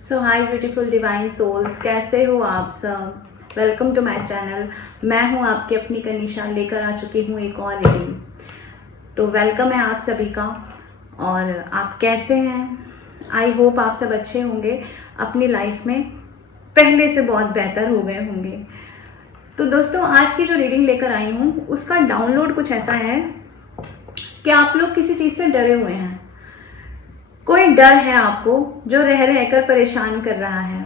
सो hi beautiful divine souls, कैसे हो आप सब। Welcome to my channel. मैं हूं आपकी अपनी कनिशा, लेकर आ चुकी हूं एक और रीडिंग। तो वेलकम है आप सभी का। और आप कैसे हैं? आई होप आप सब अच्छे होंगे, अपनी लाइफ में पहले से बहुत बेहतर हो गए होंगे। तो दोस्तों, आज की जो रीडिंग लेकर आई हूं उसका डाउनलोड कुछ ऐसा है कि आप लोग किसी चीज़ से डरे हुए हैं। कोई डर है आपको जो रह रहकर परेशान कर रहा है।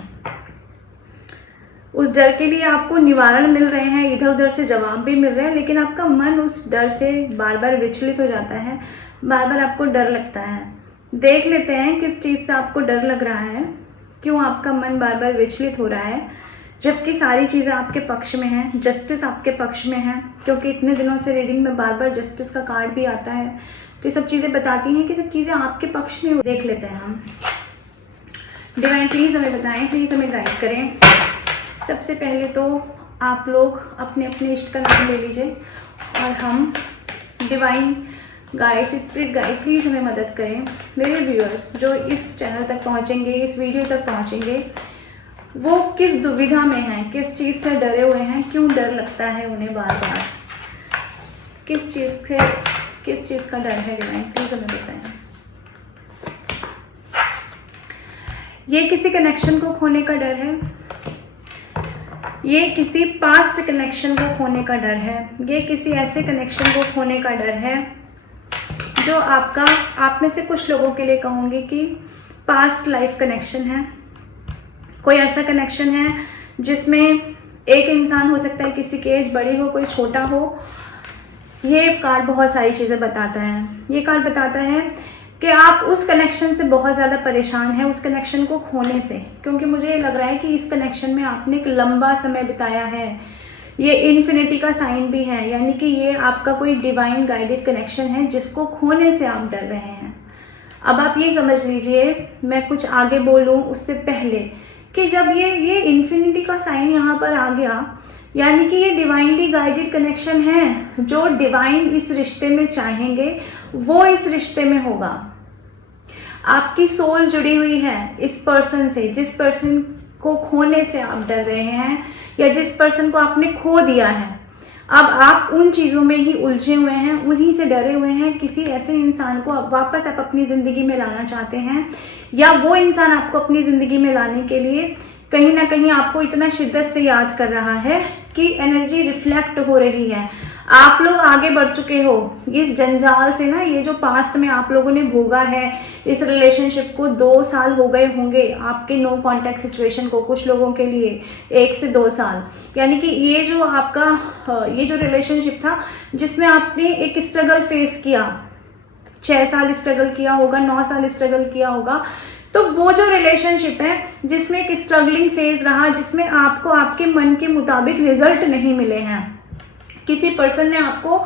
उस डर के लिए आपको निवारण मिल रहे हैं, इधर उधर से जवाब भी मिल रहे हैं, लेकिन आपका मन उस डर से बार बार विचलित हो जाता है, बार बार आपको डर लगता है। देख लेते हैं किस चीज़ से आपको डर लग रहा है, क्यों आपका मन बार बार विचलित हो रहा है, जबकि सारी चीज़ें आपके पक्ष में हैं, जस्टिस आपके पक्ष में है। क्योंकि इतने दिनों से रीडिंग में बार बार जस्टिस का कार्ड भी आता है, तो ये सब चीज़ें बताती हैं कि सब चीज़ें आपके पक्ष में। देख लेते हैं हम। डिवाइन प्लीज़ हमें बताएं, प्लीज़ हमें गाइड करें। सबसे पहले तो आप लोग अपने अपने इष्ट का नाम ले लीजिए और हम divine guides, spirit guide please हमें मदद करें। मेरे व्यूअर्स जो इस चैनल तक पहुँचेंगे, इस वीडियो तक पहुँचेंगे, वो किस दुविधा में हैं, किस चीज़ से डरे हुए हैं, क्यों डर लगता है उन्हें बार बार, किस चीज़ का डर है। डिवाइन प्लीज़ हमें बताएं। ये किसी कनेक्शन को खोने का डर है, ये किसी पास्ट कनेक्शन को खोने का डर है, ये किसी ऐसे कनेक्शन को खोने का डर है जो आपका, आप में से कुछ लोगों के लिए कहूँगी कि पास्ट लाइफ कनेक्शन है। कोई ऐसा कनेक्शन है जिसमें एक इंसान हो सकता है, किसी की एज बड़ी हो, कोई छोटा हो। ये कार्ड बहुत सारी चीज़ें बताता है। ये कार्ड बताता है कि आप उस कनेक्शन से बहुत ज़्यादा परेशान हैं, उस कनेक्शन को खोने से, क्योंकि मुझे ये लग रहा है कि इस कनेक्शन में आपने एक लंबा समय बिताया है। ये इन्फिनिटी का साइन भी है, यानी कि ये आपका कोई डिवाइन गाइडेड कनेक्शन है जिसको खोने से आप डर रहे हैं। अब आप ये समझ लीजिए, मैं कुछ आगे बोलूँ उससे पहले, कि जब ये इन्फिनिटी का साइन यहाँ पर आ गया, यानी कि ये डिवाइनली गाइडेड कनेक्शन है। जो डिवाइन इस रिश्ते में चाहेंगे वो इस रिश्ते में होगा। आपकी सोल जुड़ी हुई है इस पर्सन से, जिस पर्सन को खोने से आप डर रहे हैं या जिस पर्सन को आपने खो दिया है। अब आप उन चीज़ों में ही उलझे हुए हैं, उन्हीं से डरे हुए हैं। किसी ऐसे इंसान को वापस आप अपनी ज़िंदगी में लाना चाहते हैं, या वो इंसान आपको अपनी ज़िंदगी में लाने के लिए कहीं ना कहीं आपको इतना शिद्दत से याद कर रहा है कि एनर्जी रिफ्लेक्ट हो रही है। आप लोग आगे बढ़ चुके हो इस जंजाल से ना। ये जो पास्ट में आप लोगों ने भोगा है, इस रिलेशनशिप को 2 साल हो गए होंगे आपके नो कांटेक्ट सिचुएशन को, कुछ लोगों के लिए 1 से 2 साल। यानी कि ये जो आपका ये जो रिलेशनशिप था जिसमें आपने एक स्ट्रगल फेस किया, 6 साल स्ट्रगल किया होगा, 9 साल स्ट्रगल किया होगा, तो वो जो रिलेशनशिप है जिसमें एक स्ट्रगलिंग फेज रहा, जिसमें आपको आपके मन के मुताबिक रिजल्ट नहीं मिले हैं, किसी पर्सन ने आपको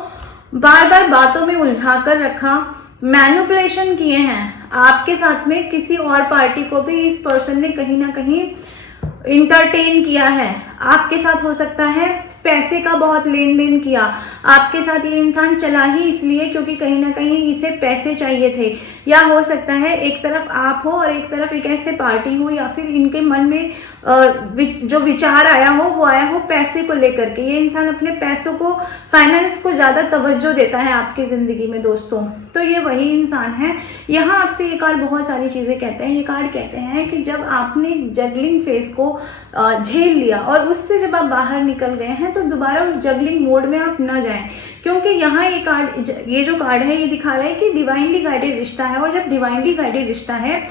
बार बार बातों में उलझा कर रखा, मैनिपुलेशन किए हैं आपके साथ में, किसी और पार्टी को भी इस पर्सन ने कहीं ना कहीं इंटरटेन किया है। आपके साथ हो सकता है पैसे का बहुत लेन देन किया, आपके साथ ये इंसान चला ही इसलिए क्योंकि कहीं ना कहीं इसे पैसे चाहिए थे। या हो सकता है एक तरफ आप हो और एक तरफ एक ऐसे पार्टी हो, या फिर इनके मन में जो विचार आया हो वो आया हो पैसे को लेकर के। ये इंसान अपने पैसों को, फाइनेंस को ज़्यादा तवज्जो देता है आपकी ज़िंदगी में दोस्तों। तो ये वही इंसान है। यहाँ आपसे ये कार्ड बहुत सारी चीज़ें कहते हैं। ये कार्ड कहते हैं कि जब आपने जगलिंग फेस को झेल लिया और उससे जब आप बाहर निकल गए हैं, तो दोबारा उस जगलिंग मोड में आप न जाएं, क्योंकि यहाँ ये कार्ड, ये जो कार्ड है ये दिखा रहा है कि डिवाइनली गाइडेड रिश्ता है। और जब डिवाइनली गाइडेड रिश्ता है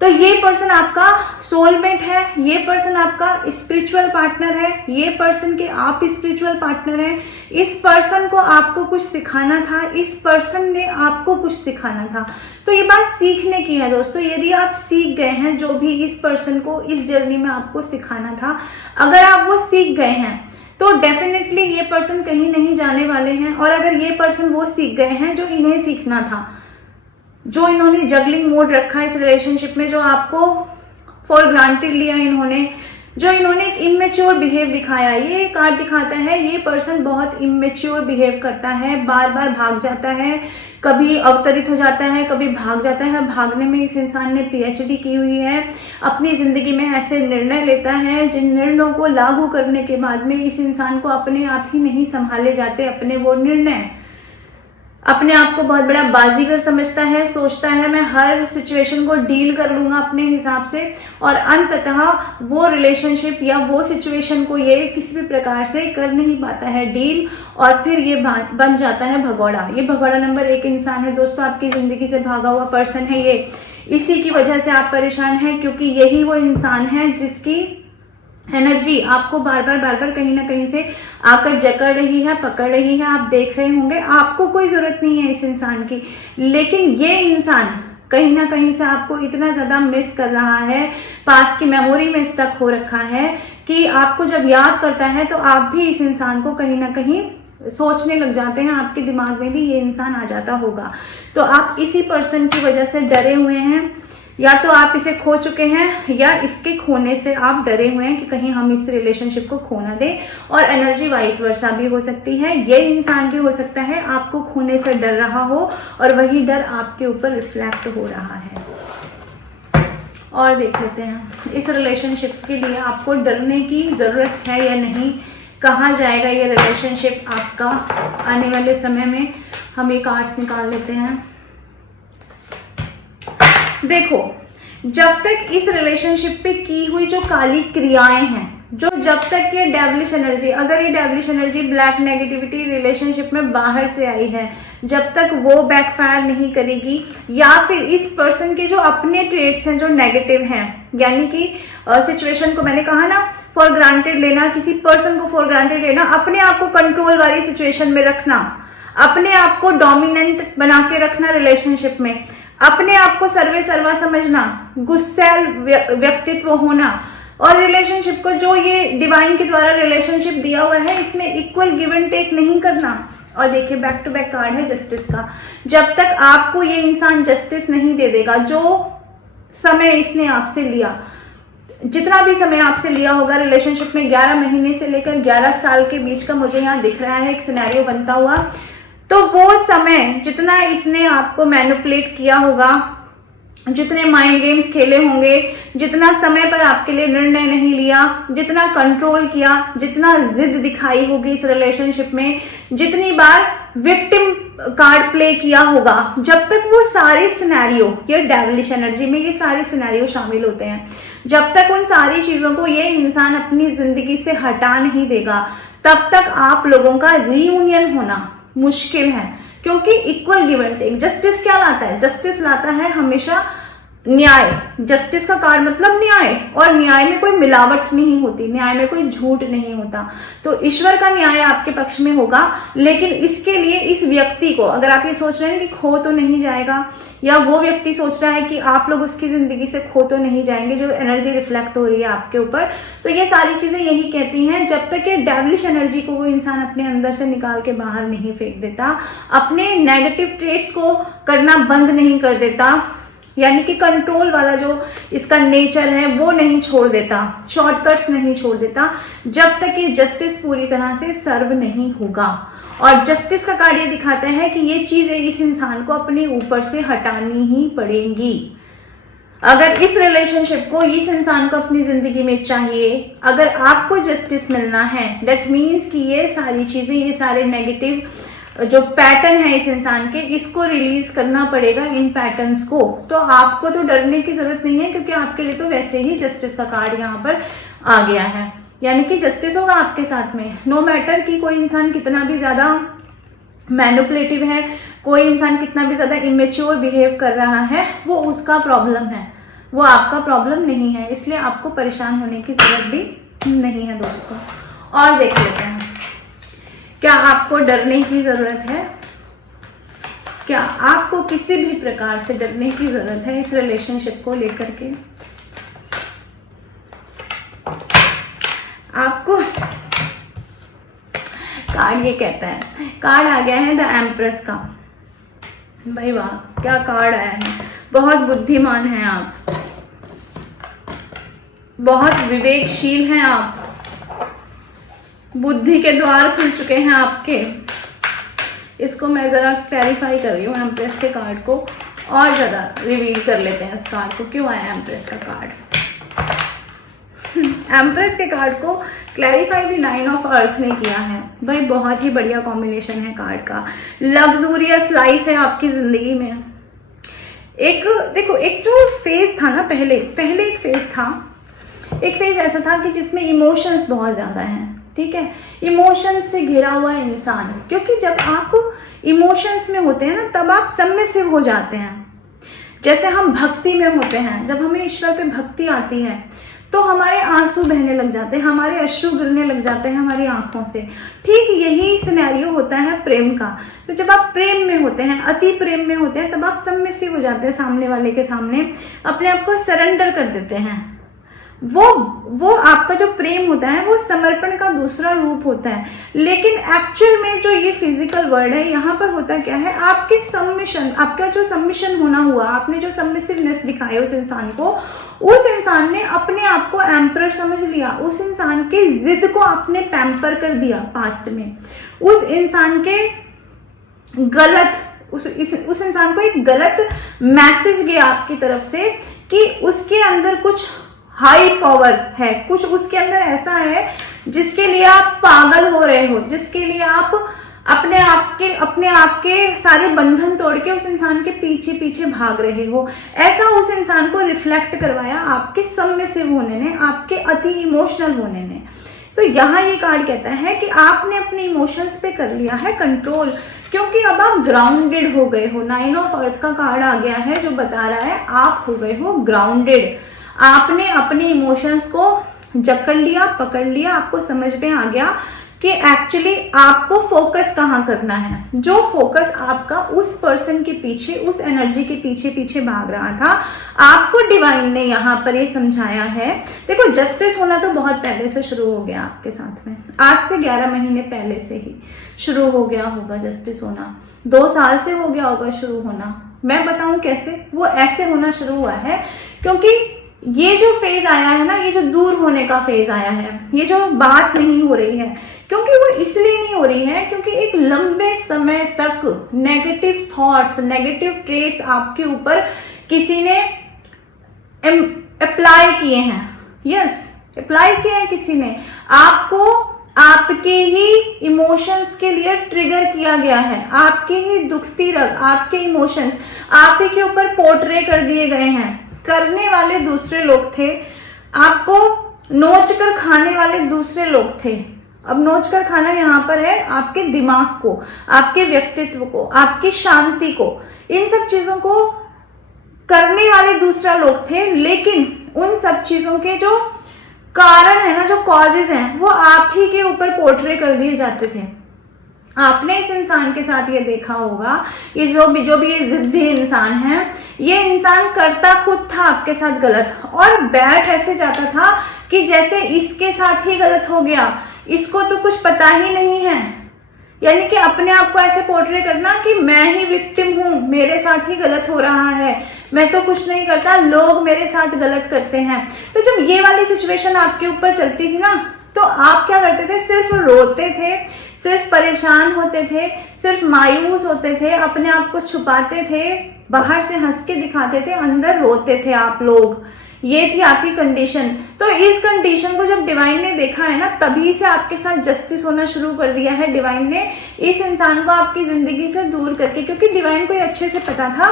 तो ये पर्सन आपका सोलमेट है, ये पर्सन आपका स्पिरिचुअल पार्टनर है, ये पर्सन के आप स्पिरिचुअल पार्टनर हैं। इस पर्सन को आपको कुछ सिखाना था, इस पर्सन ने आपको कुछ सिखाना था। तो ये बात सीखने की है दोस्तों। यदि आप सीख गए हैं जो भी इस पर्सन को इस जर्नी में आपको सिखाना था, अगर आप वो सीख गए हैं तो डेफिनेटली ये पर्सन कहीं नहीं जाने वाले हैं। और अगर ये पर्सन वो सीख गए हैं जो इन्हें सीखना था, जो इन्होंने जगलिंग मोड रखा इस रिलेशनशिप में, जो आपको फॉर ग्रांटेड लिया इन्होंने, जो इन्होंने एक इमेच्योर बिहेव दिखाया, ये कार्ड दिखाता है ये पर्सन बहुत इमेच्योर बिहेव करता है, बार बार भाग जाता है, कभी अवतरित हो जाता है, कभी भाग जाता है। भागने में इस इंसान ने पीएचडी की हुई है, अपनी ज़िंदगी में ऐसे निर्णय लेता है जिन निर्णयों को लागू करने के बाद में इस इंसान को अपने आप ही नहीं संभाले जाते अपने वो निर्णय। अपने आप को बहुत बड़ा बाजीगर समझता है, सोचता है मैं हर सिचुएशन को डील कर लूँगा अपने हिसाब से, और अंततः वो रिलेशनशिप या वो सिचुएशन को ये किसी भी प्रकार से कर नहीं पाता है डील, और फिर ये बन जाता है भगोड़ा। ये भगोड़ा नंबर 1 इंसान है दोस्तों, आपकी ज़िंदगी से भागा हुआ पर्सन है ये। इसी की वजह से आप परेशान हैं, क्योंकि यही वो इंसान है जिसकी एनर्जी आपको बार बार कहीं ना कहीं से आकर जकड़ रही है, पकड़ रही है। आप देख रहे होंगे आपको कोई जरूरत नहीं है इस इंसान की, लेकिन ये इंसान कहीं ना कहीं से आपको इतना ज्यादा मिस कर रहा है, पास्ट की मेमोरी में स्टक हो रखा है कि आपको जब याद करता है तो आप भी इस इंसान को कहीं ना कहीं सोचने लग जाते हैं, आपके दिमाग में भी ये इंसान आ जाता होगा। तो आप इसी पर्सन की वजह से डरे हुए हैं, या तो आप इसे खो चुके हैं या इसके खोने से आप डरे हुए हैं कि कहीं हम इस रिलेशनशिप को खो ना दें। और एनर्जी वाइस वर्सा भी हो सकती है, ये इंसान भी हो सकता है आपको खोने से डर रहा हो और वही डर आपके ऊपर रिफ्लेक्ट हो रहा है। और देख लेते हैं इस रिलेशनशिप के लिए आपको डरने की ज़रूरत है या नहीं, कहाँ जाएगा ये रिलेशनशिप आपका आने वाले समय में। हम ये कार्ड्स निकाल लेते हैं। देखो, जब तक इस रिलेशनशिप पे की हुई जो काली क्रियाएं हैं, जो जब तक ये डेविलिश एनर्जी, अगर ये devilish energy black negativity relationship में बाहर से आई है, जब तक वो बैकफायर नहीं करेगी, या फिर इस पर्सन के जो अपने ट्रेड्स हैं जो नेगेटिव हैं, यानी कि सिचुएशन को मैंने कहा ना फॉर ग्रांटेड लेना, किसी पर्सन को फॉर ग्रांटेड लेना, अपने आप को कंट्रोल वाली सिचुएशन में रखना, अपने आप को डोमिनेंट बना के रखना रिलेशनशिप में, अपने आप को सर्वे सर्वा समझना, गुस्सैल व्यक्तित्व होना, और रिलेशनशिप को जो ये डिवाइन के द्वारा रिलेशनशिप दिया हुआ है इसमें इक्वल गिव एंड टेक नहीं करना। और देखिए बैक टू बैक कार्ड है जस्टिस का। जब तक आपको ये इंसान जस्टिस नहीं दे देगा, जो समय इसने आपसे लिया, जितना भी समय आपसे लिया होगा रिलेशनशिप में, 11 महीने से लेकर 11 साल के बीच का मुझे यहाँ दिख रहा है एक सिनेरियो बनता हुआ, तो वो समय जितना इसने आपको मैनिपुलेट किया होगा, जितने माइंड गेम्स खेले होंगे, जितना समय पर आपके लिए निर्णय नहीं लिया, जितना कंट्रोल किया, जितना जिद दिखाई होगी इस रिलेशनशिप में, जितनी बार विक्टिम कार्ड प्ले किया होगा, जब तक वो सारे सिनेरियो, ये डेविलिश एनर्जी में ये सारे सिनेरियो शामिल होते हैं, जब तक उन सारी चीजों को ये इंसान अपनी जिंदगी से हटा नहीं देगा, तब तक आप लोगों का रीयूनियन होना मुश्किल है। क्योंकि equal give and take, justice क्या लाता है? जस्टिस लाता है हमेशा न्याय। जस्टिस का कार्ड मतलब न्याय, और न्याय में कोई मिलावट नहीं होती, न्याय में कोई झूठ नहीं होता। तो ईश्वर का न्याय आपके पक्ष में होगा, लेकिन इसके लिए इस व्यक्ति को, अगर आप ये सोच रहे हैं कि खो तो नहीं जाएगा, या वो व्यक्ति सोच रहा है कि आप लोग उसकी जिंदगी से खो तो नहीं जाएंगे, जो एनर्जी रिफ्लेक्ट हो रही है आपके ऊपर, तो ये सारी चीजें यही कहती हैं, जब तक ये डेविलिश एनर्जी को वो इंसान अपने अंदर से निकाल के बाहर नहीं फेंक देता, अपने नेगेटिव ट्रेट्स को करना बंद नहीं कर देता, यानी कि कंट्रोल वाला जो इसका नेचर है वो नहीं छोड़ देता, शॉर्टकट्स नहीं छोड़ देता, जब तक ये जस्टिस पूरी तरह से सर्व नहीं होगा। और जस्टिस का कार्ड ये दिखाता है कि ये चीजें इस इंसान को अपने ऊपर से हटानी ही पड़ेंगी। अगर इस रिलेशनशिप को, इस इंसान को अपनी जिंदगी में चाहिए, अगर आपको जस्टिस मिलना है, दैट मीन्स कि ये सारी चीजें, ये सारे नेगेटिव जो पैटर्न है इस इंसान के, इसको रिलीज करना पड़ेगा, इन पैटर्न्स को। तो आपको तो डरने की जरूरत नहीं है, क्योंकि आपके लिए तो वैसे ही जस्टिस का कार्ड यहाँ पर आ गया है, यानी कि जस्टिस होगा आपके साथ में। नो मैटर कि कोई इंसान कितना भी ज्यादा मैनिपुलेटिव है, कोई इंसान कितना भी ज्यादा इमेच्योर बिहेव कर रहा है, वो उसका प्रॉब्लम है, वो आपका प्रॉब्लम नहीं है, इसलिए आपको परेशान होने की जरूरत भी नहीं है दोस्तों। और देख लेते हैं, क्या आपको डरने की जरूरत है? क्या आपको किसी भी प्रकार से डरने की जरूरत है इस रिलेशनशिप को लेकर के? आपको कार्ड ये कहता है, कार्ड आ गया है द एम्प्रेस का। भाई वाह, क्या कार्ड आया है! बहुत बुद्धिमान हैं आप, बहुत विवेकशील हैं आप, बुद्धि के द्वार खुल चुके हैं आपके, इसको मैं ज़रा क्लैरिफाई कर रही हूँ एम्प्रेस के कार्ड को, और ज़्यादा रिवील कर लेते हैं इस कार्ड को, क्यों आया एम्प्रेस का कार्ड। एम्प्रेस के कार्ड को क्लैरिफाई भी 9 ऑफ अर्थ ने किया है। भाई बहुत ही बढ़िया कॉम्बिनेशन है कार्ड का। लग्जूरियस लाइफ है आपकी ज़िंदगी में। एक देखो, एक जो फेज था ना, पहले एक फेज था, एक फेज ऐसा था कि जिसमें इमोशंस बहुत ज़्यादा हैं, ठीक है, इमोशंस से घिरा हुआ इंसान। क्योंकि जब आप इमोशंस में होते हैं ना, तब आप सबमिसिव हो जाते हैं। जैसे हम भक्ति में होते हैं, जब हमें ईश्वर पे भक्ति आती है तो हमारे आंसू बहने लग जाते हैं, हमारे अश्रु गिरने लग जाते हैं हमारी आंखों से। ठीक यही सिनेरियो होता है प्रेम का। तो जब आप प्रेम में होते हैं, अति प्रेम में होते हैं, तब आप सबमिसिव हो जाते हैं सामने वाले के सामने, अपने आप को सरेंडर कर देते हैं। वो आपका जो प्रेम होता है वो समर्पण का दूसरा रूप होता है। लेकिन एक्चुअल में जो ये फिजिकल वर्ड है, यहाँ पर होता क्या है, आपके सबमिशन, आपका जो सबमिशन होना हुआ, आपने जो सबमिसिवनेस दिखाई उस इंसान को, उस इंसान ने अपने आप को एम्परर समझ लिया। उस इंसान की जिद को आपने पैम्पर कर दिया पास्ट में। उस इंसान के गलत, उस इंसान को एक गलत मैसेज गया आपकी तरफ से कि उसके अंदर कुछ हाई पावर है, कुछ उसके अंदर ऐसा है जिसके लिए आप पागल हो रहे हो, जिसके लिए आप अपने आप के सारे बंधन तोड़ के उस इंसान के पीछे पीछे भाग रहे हो। ऐसा उस इंसान को रिफ्लेक्ट करवाया आपके सबमिसिव होने ने, आपके अति इमोशनल होने ने। तो यहाँ ये कार्ड कहता है कि आपने अपने इमोशंस पे कर लिया है कंट्रोल, क्योंकि अब आप ग्राउंडेड हो गए हो। 9 ऑफ अर्थ का कार्ड आ गया है जो बता रहा है आप हो गए हो ग्राउंडेड। आपने अपने इमोशंस को जकड़ लिया, पकड़ लिया, आपको समझ में आ गया कि एक्चुअली आपको फोकस कहाँ करना है। जो फोकस आपका उस पर्सन के पीछे, उस एनर्जी के पीछे पीछे भाग रहा था, आपको डिवाइन ने यहाँ पर ये समझाया है। देखो, जस्टिस होना तो बहुत पहले से शुरू हो गया आपके साथ में, आज से 11 महीने पहले से ही शुरू हो गया होगा जस्टिस होना, 2 साल से हो गया होगा शुरू होना। मैं बताऊं कैसे वो ऐसे होना शुरू हुआ है, क्योंकि ये जो फेज आया है ना, ये जो दूर होने का फेज आया है, ये जो बात नहीं हो रही है, क्योंकि वो इसलिए नहीं हो रही है क्योंकि एक लंबे समय तक नेगेटिव थॉट्स, नेगेटिव ट्रेट्स आपके ऊपर किसी ने अप्लाई किए हैं। यस, अप्लाई किया है किसी ने, आपको आपके ही इमोशंस के लिए ट्रिगर किया गया है। आपके ही दुखती रग, आपके इमोशंस आप ही के ऊपर पोर्ट्रे कर दिए गए हैं। करने वाले दूसरे लोग थे, आपको नोच कर खाने वाले दूसरे लोग थे। अब नोच कर खाना यहाँ पर है आपके दिमाग को, आपके व्यक्तित्व को, आपकी शांति को, इन सब चीजों को करने वाले दूसरा लोग थे। लेकिन उन सब चीजों के जो कारण है ना, जो कॉजेज हैं, वो आप ही के ऊपर पोर्ट्रे कर दिए जाते थे। आपने इस इंसान के साथ ये देखा होगा, ये जो भी ये जिद्दी इंसान है, ये इंसान करता खुद था आपके साथ गलत, और बैठ ऐसे जाता था कि जैसे इसके साथ ही गलत हो गया, इसको तो कुछ पता ही नहीं है। यानी कि अपने आप को ऐसे पोर्ट्रे करना कि मैं ही विक्टिम हूं, मेरे साथ ही गलत हो रहा है, मैं तो कुछ नहीं करता, लोग मेरे साथ गलत करते हैं। तो जब ये वाली सिचुएशन आपके ऊपर चलती थी ना, तो आप क्या करते थे, सिर्फ रोते थे, सिर्फ परेशान होते थे, सिर्फ मायूस होते थे, अपने आप को छुपाते थे, बाहर से हंस के दिखाते थे, अंदर रोते थे आप लोग। ये थी आपकी कंडीशन। तो इस कंडीशन को जब डिवाइन ने देखा है ना, तभी से आपके साथ जस्टिस होना शुरू कर दिया है डिवाइन ने, इस इंसान को आपकी जिंदगी से दूर करके। क्योंकि डिवाइन को ये अच्छे से पता था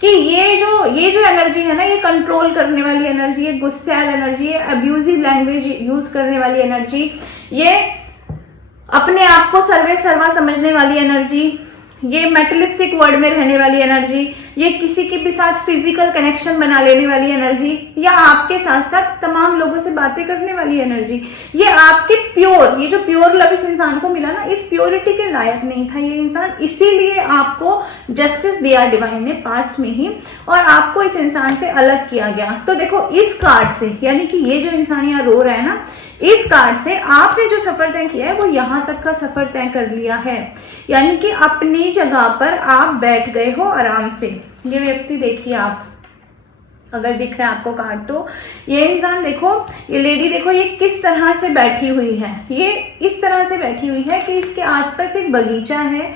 कि ये जो एनर्जी है ना, ये कंट्रोल करने वाली एनर्जी, ये गुस्सैल एनर्जी, ये अब्यूजिव लैंग्वेज यूज करने वाली एनर्जी, ये अपने आप को सर्वे सर्वा समझने वाली एनर्जी, ये मेटलिस्टिक वर्ल्ड में रहने वाली एनर्जी, ये किसी के भी साथ फिजिकल कनेक्शन बना लेने वाली एनर्जी, या आपके साथ साथ तमाम लोगों से बातें करने वाली एनर्जी, ये आपके प्योर, ये जो प्योर लव इस इंसान को मिला ना, इस प्योरिटी के लायक नहीं था ये इंसान। इसीलिए आपको जस्टिस दिया डिवाइन ने पास्ट में ही, और आपको इस इंसान से अलग किया गया। तो देखो, इस कार्ड से, यानी कि ये जो इंसान यहाँ रो रहा है ना, इस कार्ड से आपने जो सफर तय किया है वो यहां तक का सफर तय कर लिया है। यानी कि अपनी जगह पर आप बैठ गए हो आराम से। ये व्यक्ति देखिए आप, अगर दिख रहा है आपको कार्ड, तो ये इंसान देखो, ये लेडी देखो, ये किस तरह से बैठी हुई है। ये इस तरह से बैठी हुई है कि इसके आसपास एक बगीचा है,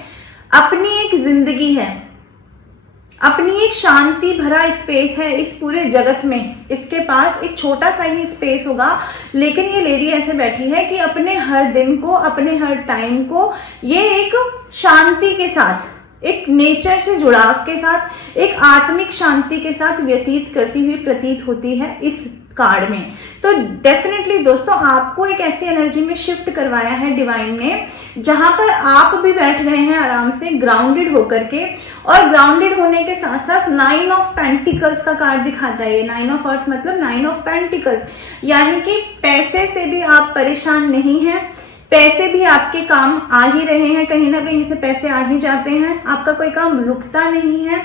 अपनी एक जिंदगी है, अपनी एक शांति भरा स्पेस है इस पूरे जगत में। इसके पास एक छोटा सा ही स्पेस होगा, लेकिन ये लेडी ऐसे बैठी है कि अपने हर दिन को, अपने हर टाइम को ये एक शांति के साथ, एक नेचर से जुड़ाव के साथ, एक आत्मिक शांति के साथ व्यतीत करती हुई प्रतीत होती है इस कार्ड में। तो डेफिनेटली दोस्तों, आपको एक ऐसी एनर्जी में शिफ्ट करवाया है डिवाइन ने, जहां पर आप भी बैठ गए हैं आराम से ग्राउंडेड होकर के। और ग्राउंडेड होने के साथ साथ 9 ऑफ पेंटिकल्स का कार्ड दिखाता है। ये 9 ऑफ अर्थ मतलब 9 ऑफ पेंटिकल्स, यानी कि पैसे से भी आप परेशान नहीं हैं, पैसे भी आपके काम आ ही रहे हैं, कहीं ना कहीं से पैसे आ ही जाते हैं, आपका कोई काम रुकता नहीं है,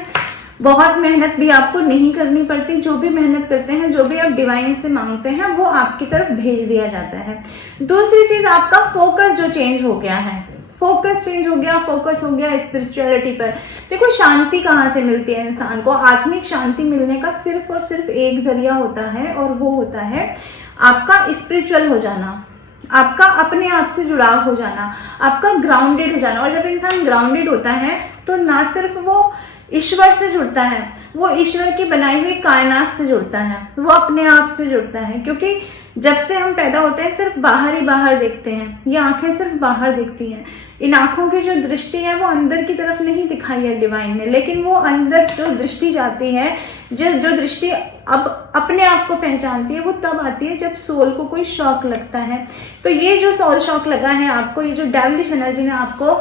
बहुत मेहनत भी आपको नहीं करनी पड़ती, जो भी मेहनत करते हैं, जो भी आप डिवाइन से मांगते हैं वो आपकी तरफ भेज दिया जाता है। दूसरी चीज, आपका फोकस जो चेंज हो गया है, फोकस चेंज हो गया, फोकस हो गया स्पिरिचुअलिटी पर। देखो, शांति कहाँ से मिलती है इंसान को? आत्मिक शांति मिलने का सिर्फ और सिर्फ एक जरिया होता है, और वो होता है आपका स्पिरिचुअल हो जाना, आपका अपने आप से जुड़ाव हो जाना, आपका ग्राउंडेड हो जाना। और जब इंसान ग्राउंडेड होता है तो ना सिर्फ वो ईश्वर से जुड़ता है, वो ईश्वर की बनाई हुई कायनात से जुड़ता है, वो अपने आप से जुड़ता है। क्योंकि जब से हम पैदा होते हैं सिर्फ बाहर ही बाहर देखते हैं, ये आंखें सिर्फ बाहर देखती हैं। इन आंखों की जो दृष्टि है वो अंदर की तरफ नहीं दिखाई है डिवाइन ने, लेकिन वो अंदर जो दृष्टि जाती है, जो दृष्टि अब अपने आप को पहचानती है, वो तब आती है जब सोल को कोई शॉक लगता है। तो ये जो सोल शॉक लगा है आपको, ये जो डेविलिश एनर्जी ने आपको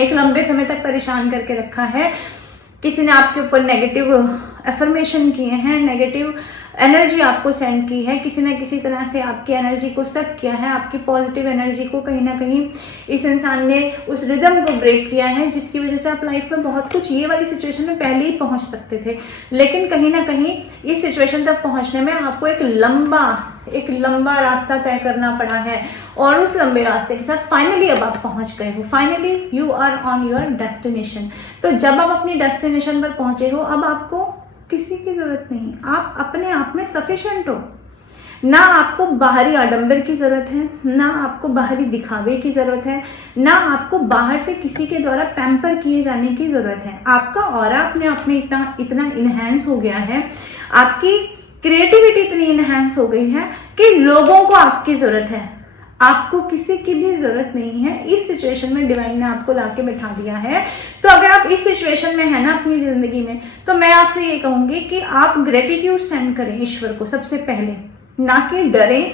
एक लंबे समय तक परेशान करके रखा है, किसी ने आपके ऊपर नेगेटिव एफर्मेशन किए हैं, नेगेटिव एनर्जी आपको सेंड की है, किसी न किसी तरह से आपकी एनर्जी को सक किया है, आपकी पॉजिटिव एनर्जी को कहीं ना कहीं इस इंसान ने उस रिदम को ब्रेक किया है, जिसकी वजह से आप लाइफ में बहुत कुछ ये वाली सिचुएशन में पहले ही पहुंच सकते थे, लेकिन कहीं ना कहीं इस सिचुएशन तक पहुंचने में आपको एक लंबा रास्ता तय करना पड़ा है। और उस लंबे रास्ते के साथ फाइनली अब आप पहुंच गए हो, finally you are on your destination. तो जब आप अपनी डेस्टिनेशन पर पहुंचे हो, अब आपको किसी की जरूरत नहीं, आप अपने आप में सफिशिएंट हो। ना आपको बाहरी आडंबर की जरूरत है, ना आपको बाहरी दिखावे की जरूरत है, ना आपको बाहर से किसी के द्वारा पैम्पर किए जाने की जरूरत है। आपका ऑरा अपने आप में इतना इनहेंस हो गया है, आपकी क्रिएटिविटी इतनी इनहेंस हो गई है कि लोगों को आपकी जरूरत है, आपको किसी की भी जरूरत नहीं है। इस सिचुएशन में डिवाइन ने आपको लाके बिठा दिया है। तो अगर आप इस सिचुएशन में है ना अपनी जिंदगी में, तो मैं आपसे ये कहूंगी कि आप ग्रेटिट्यूड सेंड करें ईश्वर को सबसे पहले, ना कि डरें।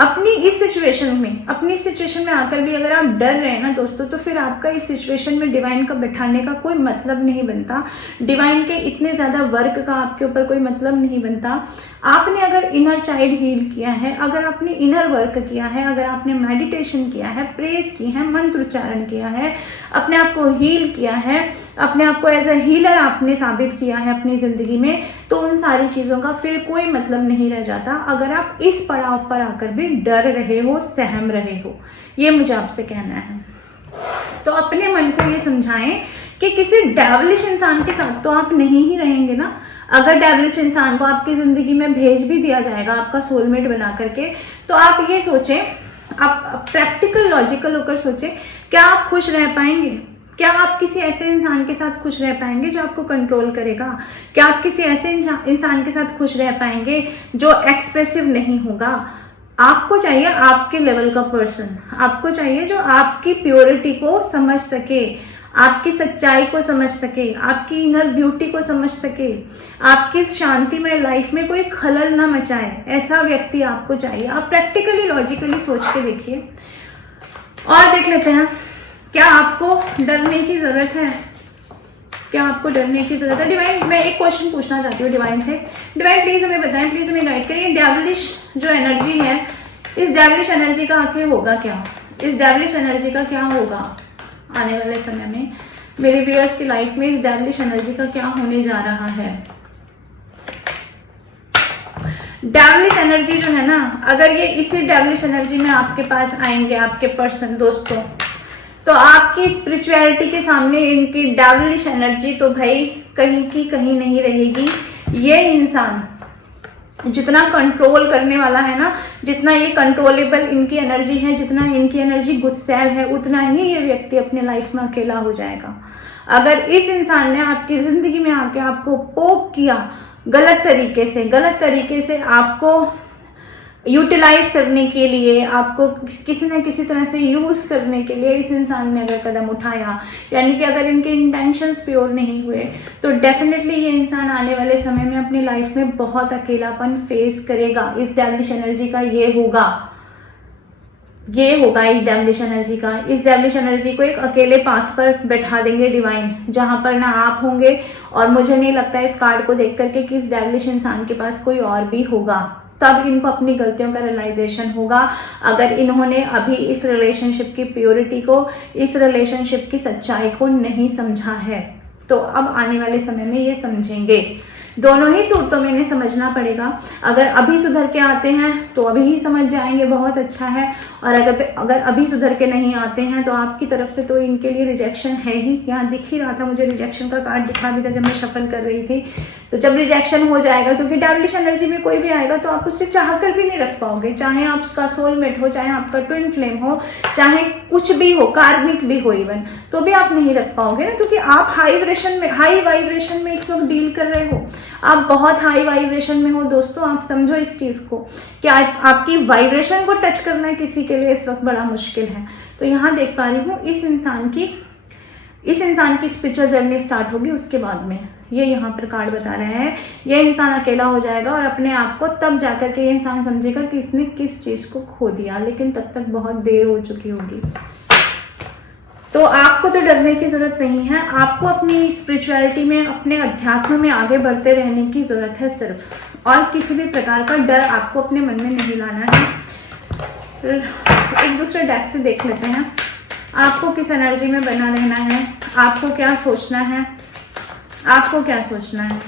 अपनी सिचुएशन में आकर भी अगर आप डर रहे हैं ना दोस्तों, तो फिर आपका इस सिचुएशन में डिवाइन का बिठाने का कोई मतलब नहीं बनता, डिवाइन के इतने ज्यादा वर्क का आपके ऊपर कोई मतलब नहीं बनता। आपने अगर इनर चाइल्ड हील किया है, अगर आपने इनर वर्क किया है, अगर आपने मेडिटेशन किया है, प्रेज की है, मंत्र उच्चारण किया है, अपने आप को हील किया है, अपने आप को एज अ हीलर आपने साबित किया है अपनी जिंदगी में, तो उन सारी चीजों का फिर कोई मतलब नहीं रह जाता अगर आप इस पड़ाव पर आकर भी डर रहे हो, सहम रहे हो। ये मुझे आपसे कहना है। तो अपने मन को ये समझाएं कि किसी डेविलिश इंसान के साथ तो आप नहीं ही रहेंगे ना। अगर डेविलिश इंसान को आपकी जिंदगी में भेज भी दिया जाएगा आपका सोलमेट बना करके, तो आप ये सोचें, आप प्रैक्टिकल लॉजिकल होकर सोचें, क्या आप खुश रह पाएंगे? क्या आप किसी ऐसे इंसान के साथ खुश रह पाएंगे जो आपको कंट्रोल करेगा? क्या आप किसी ऐसे इंसान के साथ खुश रह पाएंगे जो एक्सप्रेसिव नहीं होगा? आपको चाहिए आपके लेवल का पर्सन, आपको चाहिए जो आपकी प्योरिटी को समझ सके, आपकी सच्चाई को समझ सके, आपकी इनर ब्यूटी को समझ सके, आपकी शांतिमय लाइफ में कोई खलल ना मचाए, ऐसा व्यक्ति आपको चाहिए। आप प्रैक्टिकली लॉजिकली सोच के देखिए। और देख लेते हैं, क्या आपको डरने की जरूरत है? क्या आपको डरने की जरूरत है? डिवाइन, मैं एक क्वेश्चन पूछना चाहती हूँ डिवाइन से। डिवाइन प्लीज हमें बताएं, प्लीज हमें गाइड करिए। डेविलिश जो एनर्जी है, इस डेविलिश एनर्जी का आखिर होगा क्या? इस डेविलिश एनर्जी का क्या होगा आने वाले समय में? मेरे व्यूअर्स की लाइफ में इस डेविलिश एनर्जी का क्या होने जा रहा है? डेविलिश एनर्जी जो है ना, अगर ये इसी डेविलिश एनर्जी में आपके पास आएंगे आपके पर्सन दोस्तों, तो आपकी स्पिरिचुअलिटी के सामने इनकी डेविलिश एनर्जी तो भाई कहीं की कहीं नहीं रहेगी। ये इंसान जितना कंट्रोल करने वाला है ना, जितना ये कंट्रोलेबल इनकी एनर्जी है, जितना इनकी एनर्जी गुस्सैल है, उतना ही ये व्यक्ति अपने लाइफ में अकेला हो जाएगा। अगर इस इंसान ने आपकी जिंदगी में आके आपको पोक किया गलत तरीके से आपको यूटिलाइज करने के लिए, आपको किसी न किसी तरह से यूज करने के लिए इस इंसान ने अगर कदम उठाया, यानी कि अगर इनके इंटेंशंस प्योर नहीं हुए, तो डेफिनेटली ये इंसान आने वाले समय में अपनी लाइफ में बहुत अकेलापन फेस करेगा। इस डेविलिश एनर्जी का ये होगा इस डेविलिश एनर्जी का। इस डेविलिश एनर्जी को एक अकेले पाथ पर बैठा देंगे डिवाइन, जहां पर ना आप होंगे, और मुझे नहीं लगता इस कार्ड को देख करके कि इस डेविलिश इंसान के पास कोई और भी होगा। तब इनको अपनी गलतियों का रियलाइजेशन होगा। अगर इन्होंने अभी इस रिलेशनशिप की प्योरिटी को, इस रिलेशनशिप की सच्चाई को नहीं समझा है, तो अब आने वाले समय में ये समझेंगे। दोनों ही सूरतों में इन्हें समझना पड़ेगा। अगर अभी सुधर के आते हैं तो अभी ही समझ जाएंगे, बहुत अच्छा है। और अगर अभी सुधर के नहीं आते हैं तो आपकी तरफ से तो इनके लिए रिजेक्शन है ही। यहाँ दिख ही रहा था, मुझे रिजेक्शन का कार्ड दिखा भी था जब मैं शफल कर रही थी। तो जब रिजेक्शन हो जाएगा, क्योंकि डेविलिश एनर्जी में कोई भी आएगा तो आप उससे चाह कर भी नहीं रख पाओगे, चाहे आपका सोलमेट हो, चाहे आपका ट्विन फ्लेम हो, चाहे कुछ भी हो, कार्मिक भी हो इवन, तो भी आप नहीं रख पाओगे ना, क्योंकि आप हाई वाइब्रेशन में इस वक्त डील कर रहे हो। आप बहुत हाई वाइब्रेशन में हो दोस्तों। आप समझो इस चीज को कि आपकी वाइब्रेशन को टच करना किसी के लिए इस वक्त बड़ा मुश्किल है। तो यहाँ देख पा रही हूँ इस इंसान की स्पिरिचुअल जर्नी स्टार्ट होगी उसके बाद में। ये यहाँ पर कार्ड बता रहे हैं ये इंसान अकेला हो जाएगा और अपने आप को तब जाकर के ये इंसान समझेगा कि इसने किस चीज को खो दिया, लेकिन तब तक बहुत देर हो चुकी होगी। तो आपको तो डरने की जरूरत नहीं है। आपको अपनी स्पिरिचुअलिटी में, अपने अध्यात्म में आगे बढ़ते रहने की जरूरत है सिर्फ, और किसी भी प्रकार का डर आपको अपने मन में नहीं लाना है। फिर एक दूसरे डेक से देख लेते हैं आपको किस एनर्जी में बना रहना है, आपको क्या सोचना है, आपको क्या सोचना है,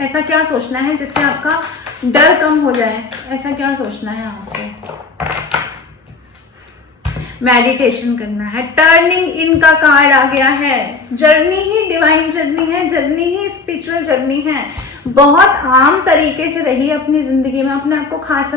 ऐसा क्या सोचना है जिससे आपका डर कम हो जाए, ऐसा क्या सोचना है आपको। मेडिटेशन करना है। टर्निंग इन का कार्ड आ गया है। जर्नी ही डिवाइन जर्नी है, जर्नी ही स्पिरिचुअल जर्नी है। बहुत आम तरीके से रहिए अपनी जिंदगी में, अपने आप को खास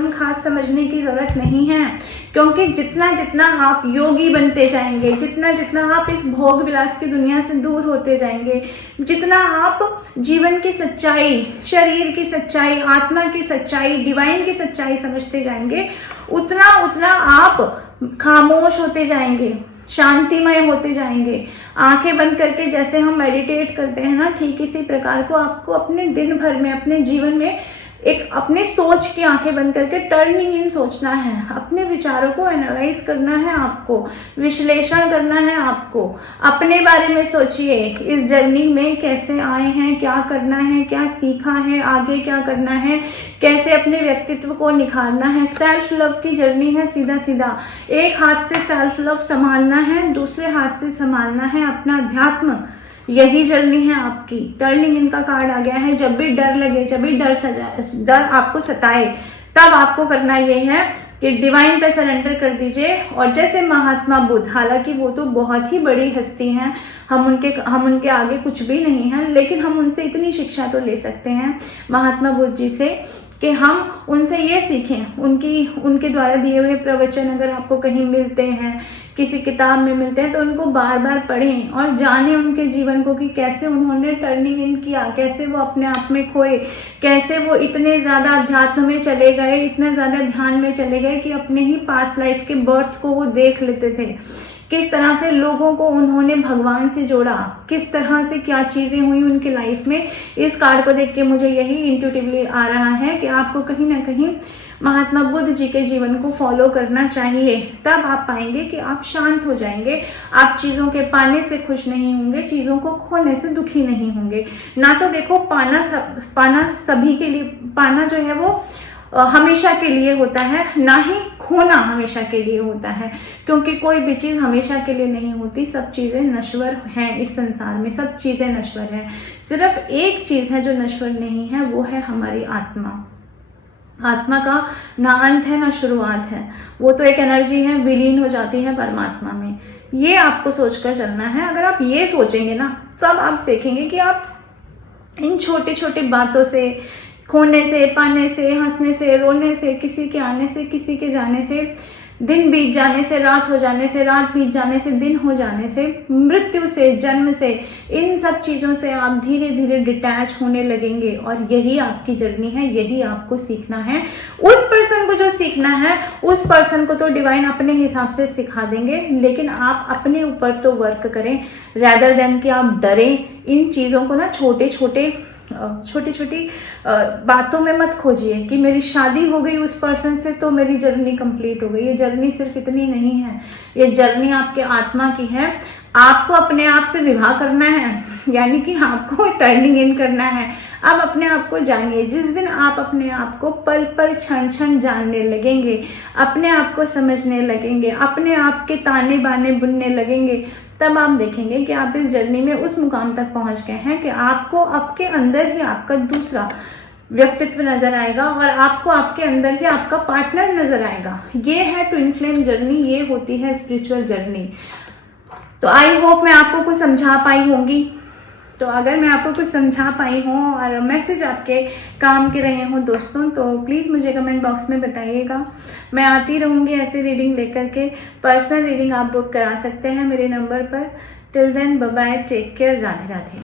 समझने की जरूरत नहीं है, क्योंकि जितना जितना आप योगी बनते जाएंगे, जितना जितना आप इस भोग विलास की दुनिया से दूर होते जाएंगे, जितना आप जीवन की सच्चाई, शरीर की सच्चाई, आत्मा की सच्चाई, डिवाइन की सच्चाई समझते जाएंगे, उतना उतना आप खामोश होते जाएंगे, शांतिमय होते जाएंगे। आंखें बंद करके जैसे हम मेडिटेट करते हैं ना, ठीक इसी प्रकार को आपको अपने दिन भर में, अपने जीवन में एक अपने सोच की आंखें बंद करके टर्निंग इन सोचना है, अपने विचारों को एनालाइज करना है, आपको विश्लेषण करना है। आपको अपने बारे में सोचिए, इस जर्नी में कैसे आए हैं, क्या करना है, क्या सीखा है, आगे क्या करना है, कैसे अपने व्यक्तित्व को निखारना है। सेल्फ लव की जर्नी है सीधा सीधा। एक हाथ से सेल्फ लव संभालना है, दूसरे हाथ से संभालना है अपना अध्यात्म। यही जर्नी है आपकी। टर्निंग इनका कार्ड आ गया है। जब भी डर लगे, जब भी डर आपको सताए, तब आपको करना ये है कि डिवाइन पे सरेंडर कर दीजिए। और जैसे महात्मा बुद्ध, हालांकि वो तो बहुत ही बड़ी हस्ती हैं, हम उनके आगे कुछ भी नहीं हैं, लेकिन हम उनसे इतनी शिक्षा तो ले सकते हैं महात्मा बुद्ध जी से कि हम उनसे ये सीखें। उनके द्वारा दिए हुए प्रवचन अगर आपको कहीं मिलते हैं, किसी किताब में मिलते हैं, तो उनको बार बार पढ़ें और जानें उनके जीवन को कि कैसे उन्होंने टर्निंग इन किया, कैसे वो अपने आप में खोए, कैसे वो इतने ज़्यादा अध्यात्म में चले गए, इतना ज़्यादा ध्यान में चले गए कि अपने ही पास्ट लाइफ के बर्थ को वो देख लेते थे। किस तरह से लोगों को उन्होंने भगवान से जोड़ा, किस तरह से क्या चीज़ें हुई उनकी लाइफ में। इस कार्ड को देख के मुझे यही इंट्यूटिवली आ रहा है कि आपको कहीं ना कहीं महात्मा बुद्ध जी के जीवन को फॉलो करना चाहिए। तब आप पाएंगे कि आप शांत हो जाएंगे, आप चीज़ों के पाने से खुश नहीं होंगे, चीज़ों को खोने से दुखी नहीं होंगे। ना तो देखो पाना सभी के लिए, पाना जो है वो हमेशा के लिए होता है, ना ही खोना हमेशा के लिए होता है, क्योंकि कोई भी चीज़ हमेशा के लिए नहीं होती। सब चीज़ें नश्वर हैं इस संसार में, सब चीज़ें नश्वर हैं। सिर्फ एक चीज़ है जो नश्वर नहीं है, वो है हमारी आत्मा। आत्मा का ना अंत है ना शुरुआत है, वो तो एक एनर्जी है, विलीन हो जाती है परमात्मा में। ये आपको सोचकर चलना है। अगर आप ये सोचेंगे ना, तब आप सीखेंगे कि आप इन छोटी छोटी बातों से, खोने से, पाने से, हंसने से, रोने से, किसी के आने से, किसी के जाने से, दिन बीत जाने से, रात हो जाने से, रात बीत जाने से, दिन हो जाने से, मृत्यु से, जन्म से, इन सब चीज़ों से आप धीरे धीरे डिटैच होने लगेंगे। और यही आपकी जर्नी है, यही आपको सीखना है। उस पर्सन को जो सीखना है, उस पर्सन को तो डिवाइन अपने हिसाब से सिखा देंगे, लेकिन आप अपने ऊपर तो वर्क करें, रैदर देन कि आप डरें। इन चीज़ों को ना छोटी छोटी बातों में मत खोजिए कि मेरी शादी हो गई उस पर्सन से तो मेरी जर्नी कंप्लीट हो गई। ये जर्नी सिर्फ इतनी नहीं है, ये जर्नी आपके आत्मा की है। आपको अपने आप से विवाह करना है, यानी कि आपको टर्निंग इन करना है। आप अपने आप को जानिए। जिस दिन आप अपने आप को पल पल क्षण क्षण जानने लगेंगे, अपने आप को समझने लगेंगे, अपने आप के ताने बाने बुनने लगेंगे, तब आप देखेंगे कि आप इस जर्नी में उस मुकाम तक पहुंच गए हैं कि आपको आपके अंदर ही आपका दूसरा व्यक्तित्व नजर आएगा और आपको आपके अंदर ही आपका पार्टनर नजर आएगा। ये है ट्विन फ्लेम जर्नी, ये होती है स्पिरिचुअल जर्नी। तो आई होप मैं आपको कुछ समझा पाई होंगी। तो अगर मैं आपको कुछ समझा पाई हूँ और मैसेज आपके काम के रहे हों दोस्तों, तो प्लीज़ मुझे कमेंट बॉक्स में बताइएगा। मैं आती रहूँगी ऐसे रीडिंग लेकर के। पर्सनल रीडिंग आप बुक करा सकते हैं मेरे नंबर पर। Till then bye bye, take care, Radhe Radhe.